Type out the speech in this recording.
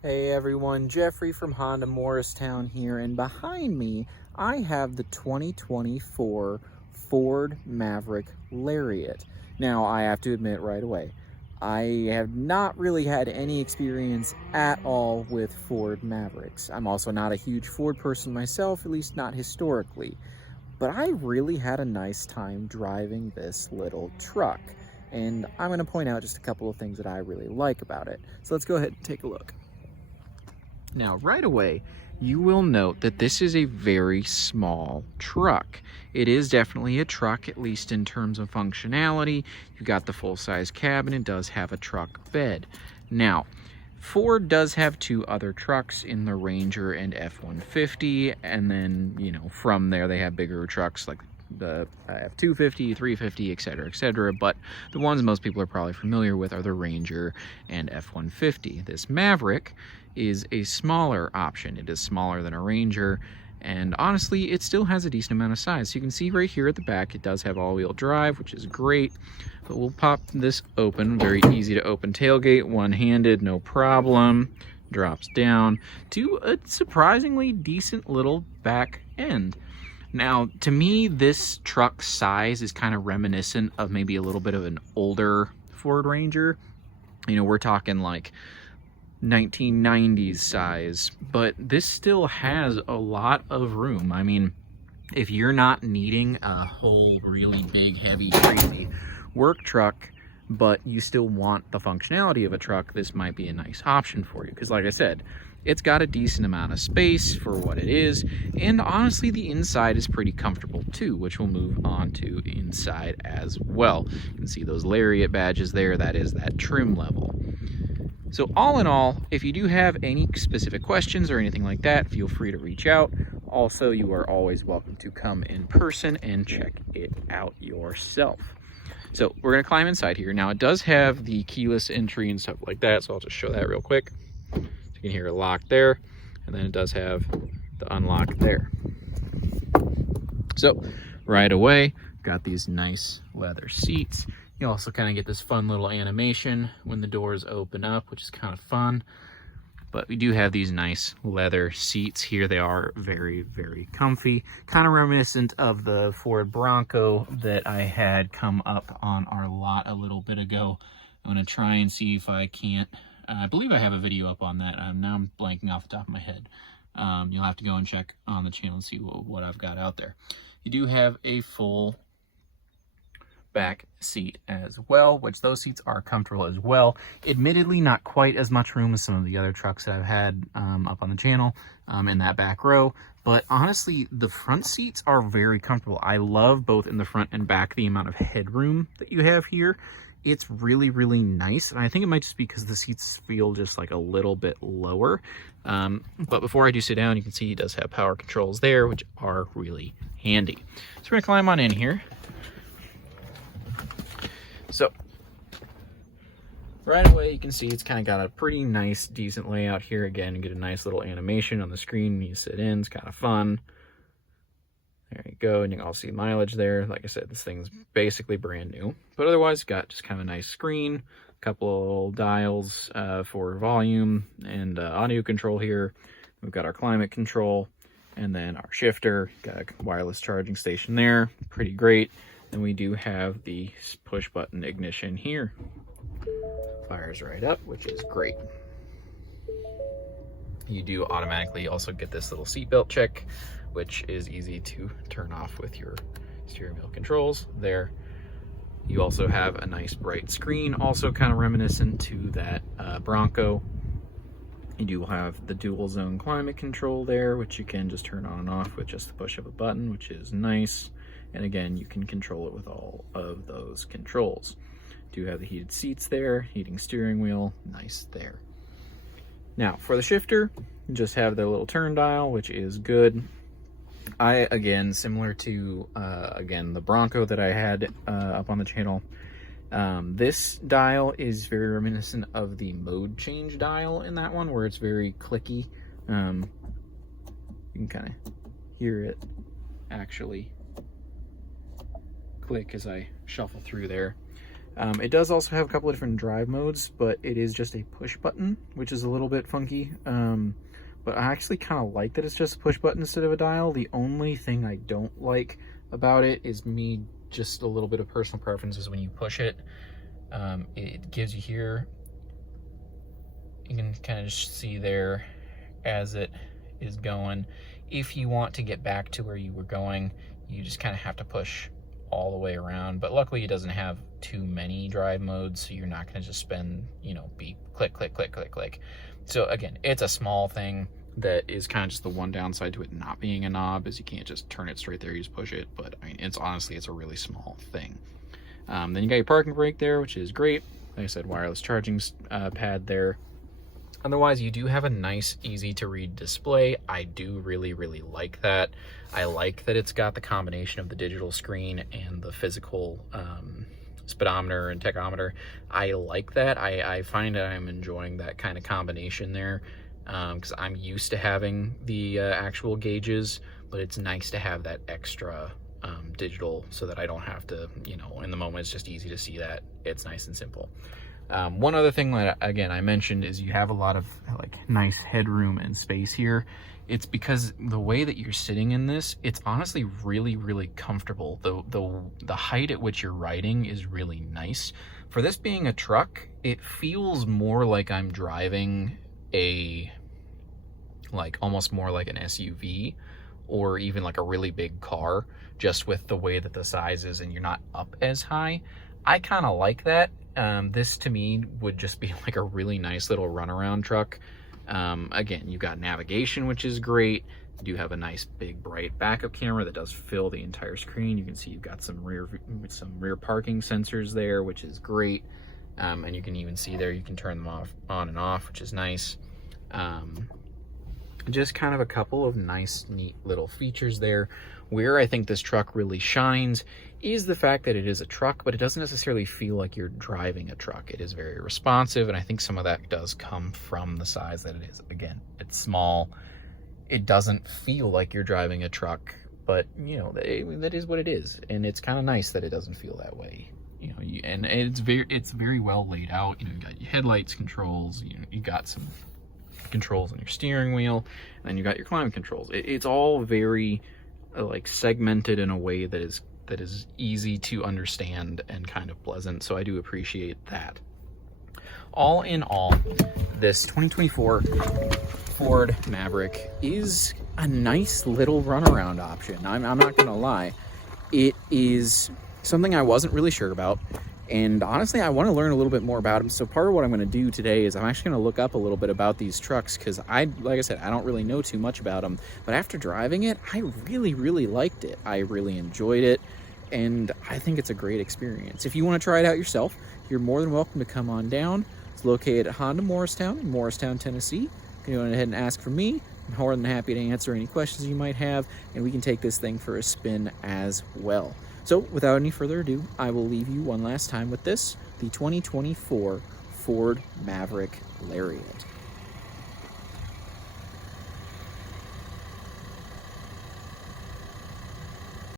Hey everyone, Jeffrey from Honda Morristown here, and behind me I have the 2024 Ford Maverick Lariat. Now I have to admit right away, I have not really had any experience at all with Ford Mavericks. I'm also not a huge Ford person myself, at least not historically, but I really had a nice time driving this little truck. And I'm going to point out just a couple of things that I really like about it. So let's go ahead and take a look. Now, right away, you will note that this is a very small truck. It is definitely a truck, at least in terms of functionality. You've got the full-size cabin. It does have a truck bed. Now, Ford does have two other trucks in the Ranger and F-150, and then, from there they have bigger trucks like the F-250, 350, etc., but the ones most people are probably familiar with are the Ranger and F-150. This Maverick is a smaller option. It is smaller than a Ranger, and honestly, it still has a decent amount of size. So you can see right here at the back, it does have all-wheel drive, which is great, but we'll pop this open. Very easy to open tailgate, one-handed, no problem. Drops down to a surprisingly decent little back end. Now, to me, this truck size is kind of reminiscent of maybe a little bit of an older Ford Ranger. We're talking like 1990s size, but this still has a lot of room. I mean, if you're not needing a whole really big, heavy, crazy work truck, but you still want the functionality of a truck, this might be a nice option for you. Because like I said, it's got a decent amount of space for what it is, and honestly the inside is pretty comfortable too, which we'll move on to inside as well. You can see those Lariat badges there. That is that trim level. So all in all, if you do have any specific questions or anything like that, feel free to reach out. Also, you are always welcome to come in person and check it out yourself. So we're going to climb inside here. Now, it does have the keyless entry and stuff like that, so I'll just show that real quick. So you can hear a lock there, and then it does have the unlock there. So right away, got these nice leather seats. You also kind of get this fun little animation when the doors open up, which is kind of fun. But we do have these nice leather seats here. They are very, very comfy. Kind of reminiscent of the Ford Bronco that I had come up on our lot a little bit ago. I'm going to try and see if I can't. I believe I have a video up on that. Now I'm blanking off the top of my head. You'll have to go and check on the channel and see what I've got out there. You do have a full back seat as well, which those seats are comfortable as well. Admittedly, not quite as much room as some of the other trucks that I've had up on the channel in that back row, but honestly, the front seats are very comfortable. I love both in the front and back the amount of headroom that you have here. It's really, really nice, and I think it might just be because the seats feel just like a little bit lower. But before I do sit down, you can see it does have power controls there, which are really handy. So we're gonna climb on in here. So right away, you can see it's kind of got a pretty nice, decent layout here. Again, you get a nice little animation on the screen when you sit in. It's kind of fun. There you go, and you can all see mileage there. Like I said, this thing's basically brand new, but otherwise got just kind of a nice screen, a couple of little dials for volume and audio control here. We've got our climate control, and then our shifter. Got a wireless charging station there, pretty great. And we do have the push button ignition here. Fires right up, which is great. You do automatically also get this little seatbelt check, which is easy to turn off with your steering wheel controls there. You also have a nice bright screen, also kind of reminiscent to that Bronco. You do have the dual zone climate control there, which you can just turn on and off with just the push of a button, which is nice. And again, you can control it with all of those controls. Do have the heated seats there, heating steering wheel, nice there. Now for the shifter, you just have the little turn dial, which is good. Again, similar to, again, the Bronco that I had up on the channel, this dial is very reminiscent of the mode change dial in that one, where it's very clicky. You can kind of hear it actually click as I shuffle through there. It does also have a couple of different drive modes, but it is just a push button, which is a little bit funky. But I actually kind of like that it's just a push button instead of a dial. The only thing I don't like about it is just a little bit of personal preference is when you push it, it gives you here, you can kind of just see there as it is going. If you want to get back to where you were going, you just kind of have to push all the way around. But luckily it doesn't have too many drive modes, so you're not going to just spend, you know, beep, click, click, click, click, click. So again, it's a small thing that is kind of just the one downside to it not being a knob, is you can't just turn it straight there, you just push it. But I mean, it's honestly, it's a really small thing. Then you got your parking brake there, which is great. Like I said, wireless charging pad there. Otherwise, you do have a nice, easy to read display. I do really, really like that. I like that it's got the combination of the digital screen and the physical speedometer and tachometer. I like that. I find that I'm enjoying that kind of combination there, because I'm used to having the actual gauges, but it's nice to have that extra digital so that I don't have to, you know, in the moment it's just easy to see that. It's nice and simple. One other thing that, again, I mentioned is you have a lot of like nice headroom and space here. It's because the way that you're sitting in this, it's honestly really, really comfortable. The height at which you're riding is really nice. For this being a truck, it feels more like I'm driving almost more like an SUV or even like a really big car, just with the way that the size is and you're not up as high. I kind of like that. This to me would just be like a really nice little runaround truck. Again, you've got navigation, which is great. You do have a nice big bright backup camera that does fill the entire screen. You can see you've got some rear parking sensors there, which is great. And you can even see there, you can turn them on and off, which is nice. Just kind of a couple of nice, neat little features there. Where I think this truck really shines is the fact that it is a truck, but it doesn't necessarily feel like you're driving a truck. It is very responsive, and I think some of that does come from the size that it is. Again, it's small. It doesn't feel like you're driving a truck, but you know, that is what it is, and it's kind of nice that it doesn't feel that way. You know, and it's very well laid out. You know, you got your headlights controls. You know, you got some controls on your steering wheel, and then you got your climate controls. It's all very like segmented in a way that is easy to understand and kind of pleasant. So I do appreciate that. All in all, this 2024 Ford Maverick is a nice little runaround option. I'm not gonna lie. It is something I wasn't really sure about, and honestly I want to learn a little bit more about them. So part of what I'm going to do today is I'm actually going to look up a little bit about these trucks, because like I said, I don't really know too much about them, but after driving it, I really liked it. I really enjoyed it, and I think it's a great experience. If you want to try it out yourself, you're more than welcome to come on down. It's located at Honda Morristown in Morristown, Tennessee. You can go ahead and ask for me. I'm more than happy to answer any questions you might have, and we can take this thing for a spin as well. So without any further ado, I will leave you one last time with this, the 2024 Ford Maverick Lariat.